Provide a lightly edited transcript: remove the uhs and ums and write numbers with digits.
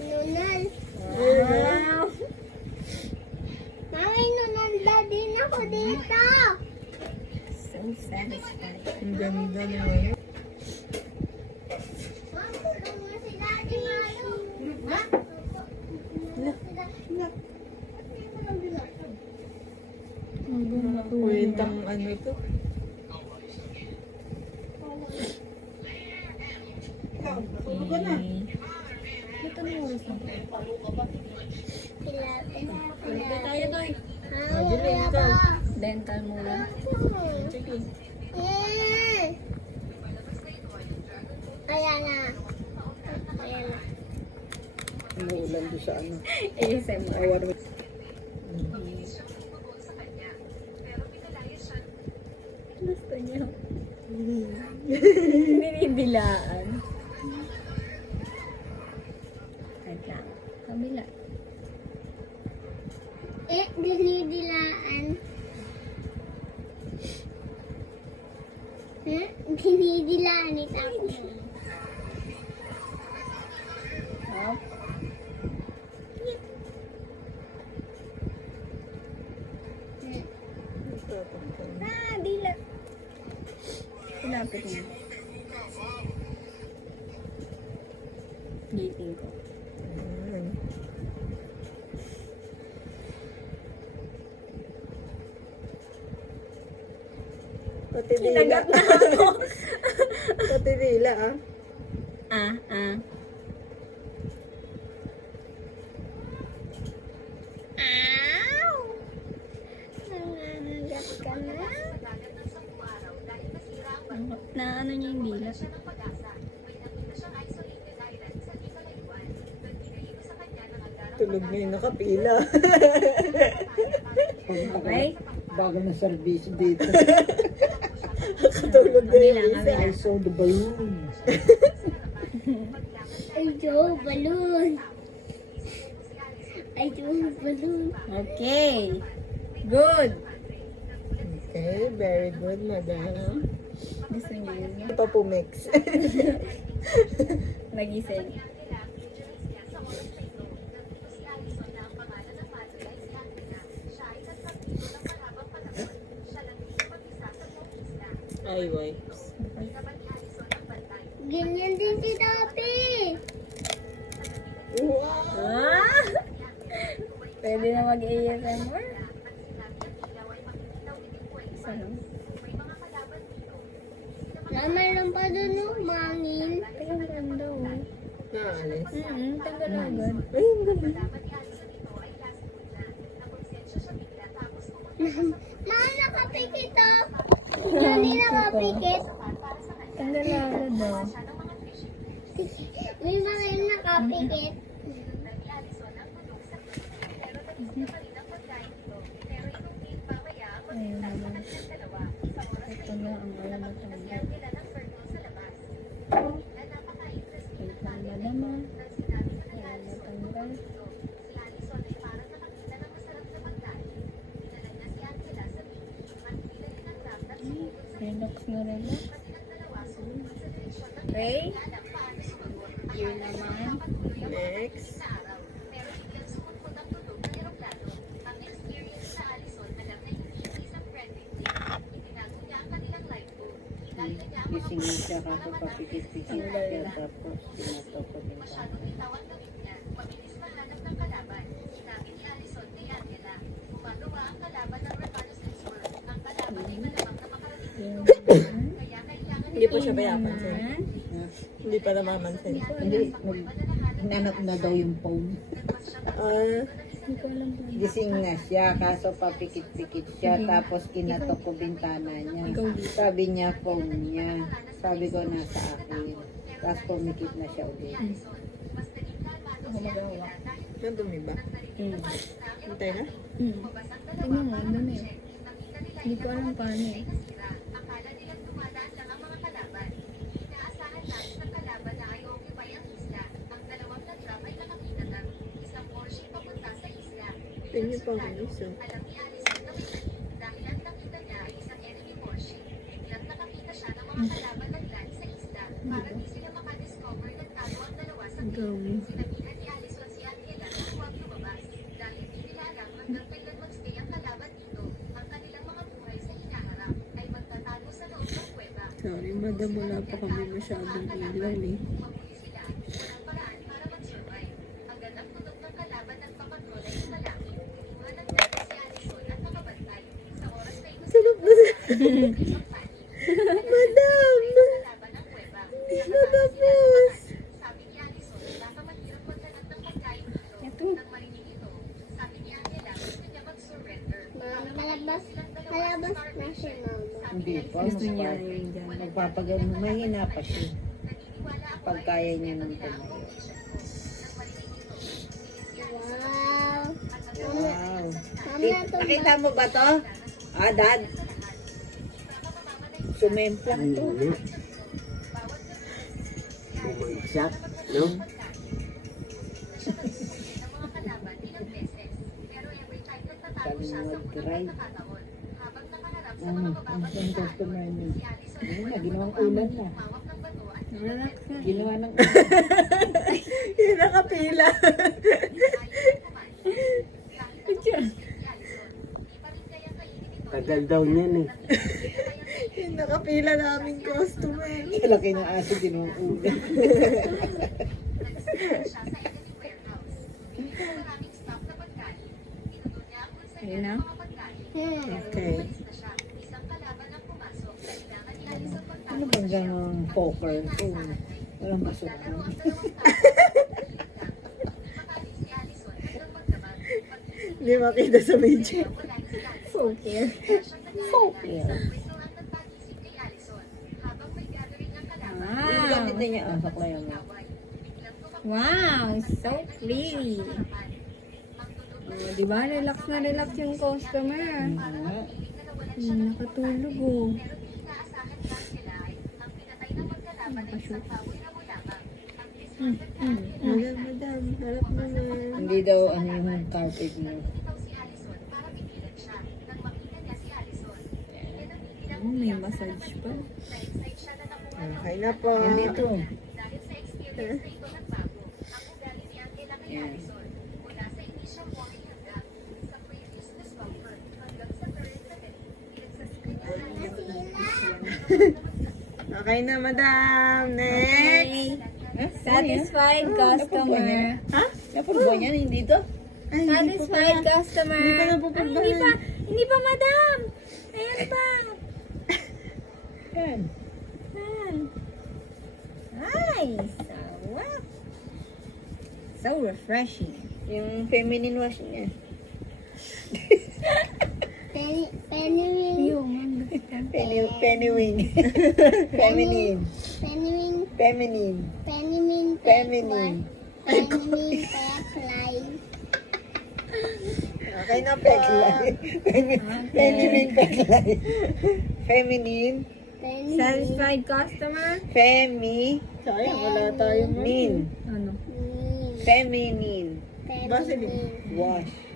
Nunal. Wow. Mami, nunal din ako dito. So satisfied. Ang ganda naman. Kwentang ano to? Ito na yung oras na. Pila Tayo to eh. Dental muna. Sige. Ayan na. Ayan na. Umuulan doon sa ano. ASMR. Awan mo. Gusto niyo. Binibilaan. Wait lang. Kabila. Dinidilaan. Dinidilaan ni Tapo. Up. Dila. Pinapit niya. Giting ko. Pati dila. Kinagat na ako. Pati dila ah. Ow! Nangangagat ka na. Na ano niya yung dila. Tulog na yung nakapila. Okay? Bago na servisyo dito. Katulog na Kabila, yung kabila. I saw the balloons. Ay, Joe, balloon. Ay, Joe, balloon. Okay. Good. Okay, very good, madam. Gusto niyo yun? Ito pa po mix. Nagising. Ay, wipes. Ganyan din si Dapi. Wow! Ah! Pwede na mag-ASMR? Saan? Mayroon pa doon, no? Mangin. Ay, ang ganda oh. Naalis. Tagal agad. Ay, ang ganda. Mahal nakapikit, oh. Hindi nakapikit. Tagal agad oh. May mga yung nakapikit. Ayun naman. Ito na ang ayaw matanggal. Wait lang madama. Ayaw matanggal. Relax na relax. Okay. Yun naman. Next. Gising siya kasi papikit-pikit siya tapos tinatapos din siya. pa siya payapansin. Ha? Hindi pa namamansin. Hindi, hinanap na daw yung phone. Ah, Hindi ko alam po. Gising na siya, kaso papikit-pikit siya, tapos kinatok ko bintana niya. Sabi niya, phone niya. Sabi ko, nasa akin. Tapos pumikit na siya ulit. Ako magawa. nadumi ba? Hintay na? Tingnan mo, ang dami. Hindi ko alam paano eh. Tingin pa ang iso. Ang gawin. Sorry, madam, wala pa kami masyadong ilaw eh. Sarap na madam! Natapos! Malabas na siya, mama. Hindi pa. Gusto niya yun dyan. Magpapagano, mahina pa siya. Pag kaya niya ng tumayo. Wow. Wow. Mama, Nakita mo ba to? Ah, dad? Sumemplang to. Bumagsak, no? Kalimag-dry. Ang siyang customer niya. Ayun na, ginawang ulan na. Relax na. Ginawa ng Yung nakapila. Tagal daw niyan eh. Yung nakapila naming customer. Laki ng aso, ginawang ulan. Ayun na. Okay. Ano bang gano'ng poker? Walang basura. Hindi makita sa video. Poker. Poker. Yung Wow. gamit na niya, ang saklayan mo. Wow, so pretty. Oh, di ba? Relax na relax yung customer. Nakatulog oh. Nakashoot. Madam, madam, harap naman. Hindi daw ano yung carpet mo. Oh, may massage pa. Okay na po. Yan dito. Yan. Okay na, madam. Next. Satisfied customer. Ha? Napurbo niyan, hindi to? Ay, hindi pa Satisfied pala. customer. Hindi pa Ay, napupagbahan. hindi pa madam. Ayan pa. Yan. Ayan. Nice. Sarap. So refreshing. Yung feminine wash niya. Penny Yung Pennywing. Feminine. Penny Feminine. Penny Feminine. Penny Okay na po. Peklay. Feminine peklay. Feminine. satisfied customer. Sayang, wala tayong Feminine. Ano? Feminine. Vaseline. Wash.